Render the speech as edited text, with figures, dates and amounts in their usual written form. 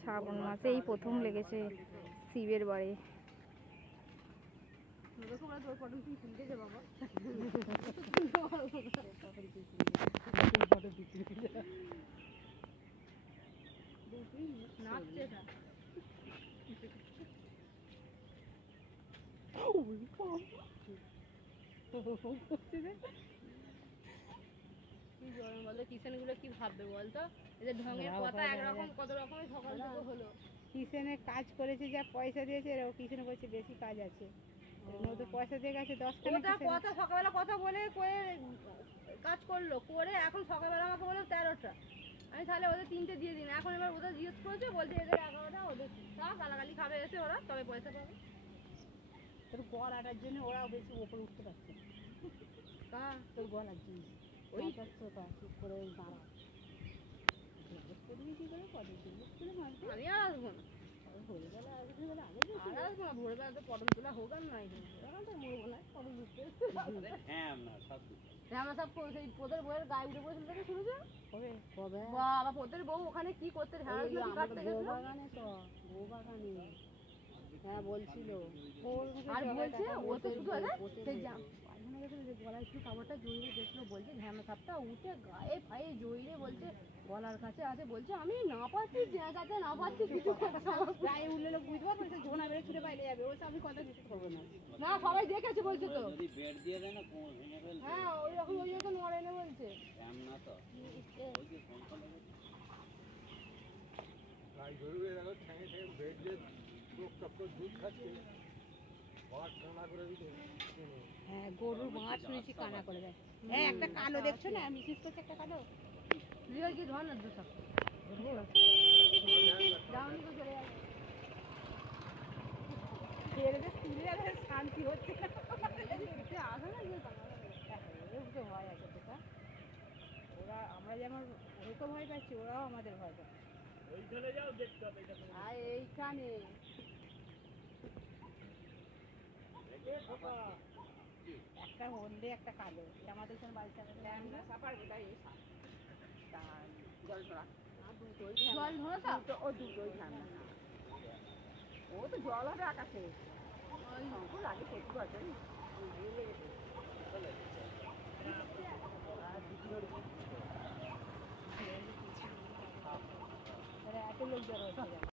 শ্রাবণ মাসে এই প্রথম লেগেছে শিবের বাড়ি। কিষেন গুলো কি ভাববে বলতো, এদের ঢঙের কথা একরকম কত রকমের সকাল থেকে হলো। কিষেনে কাজ করেছে যা পয়সা দিয়েছে, কিষেনে বলছে বেশি কাজ আছে, নতুন পয়সা দিয়ে গেছে 10খানা কথা। সকালবেলা কথা বলে করে কাজ করলো, করে এখন সকালবেলা আমাকে বলে 13টা। আমি তাহলে ওদের 3টে দিয়ে দিন। এখন এবার ওদের জিজ্ঞেস করেছে, বলছে এদের 11টা, ওদের তা গালাগালি খাবে এসে ওরা, তবে পয়সা পাবে। তোর গলাটার জন্য ওরাও বেশি ওপরে উঠতে পারছে না। কার? তোর গলার জন্য। ওই চুপ করে ওই দাঁড়া করবি কি করে, পটল তুলে মারবি। আমি আর আসবো না, ভোরবেলা আসবি বলে আগে আর আসবো না। ভোরবেলা তো পটল তোলা হোক আর নাই, এখন তো মরবো না, পটল তুলতে। হ্যাঁ আমরা সব সেই পোদের বউয়ের গায়ে উঠে পড়েছিল দেখে, শুনেছো? কবে বাবা পোদের বউ ওখানে কি করতে, বউ বাগানে তো, বউ বাগানে। হ্যাঁ বলছিল, আর বলছে ও তো শুধু সেই গলায় একটু কাপড়টা জড়িয়ে দেখলো, বলছে ঝ্যামা সাপটা উঠে গায়ে ফায়ে জড়িয়ে বলছে গলার কাছে আছে, বলছে আমি না পাচ্ছি জায়গাতে, না পাচ্ছি কিছু গায়ে উঠলে লোক বুঝতে পারবে, ঝোনা বেড়ে ছুটে বাইরে যাবে, ওই আমি কথা দিতে পারবো না। না সবাই দেখেছে বলছে তো, হ্যাঁ ওই রকম ওই রকম নড়ে না বলছে। হ্যাঁ গরুর মাছ শুনেছি কানা করে দেয়। হ্যাঁ একটা কালো দেখছো না, মিসিস করছে একটা কালো, কি ধরনের দোষক শান্তি হচ্ছে না, ভয় আছে সেটা। ওরা আমরা যেমন ওরকম ভয় পাচ্ছি, ওরাও আমাদের ভয় পাচ্ছে। আর এইখানে একটা হলদে একটা কালো, আমাদের এখানে বাড়িতে জল ধরা ও দুটোই ঠান্ডা, ও তো জল হবে আকাশে লাগে প্রচুর আছে। এত লোক জড়ো হচ্ছে।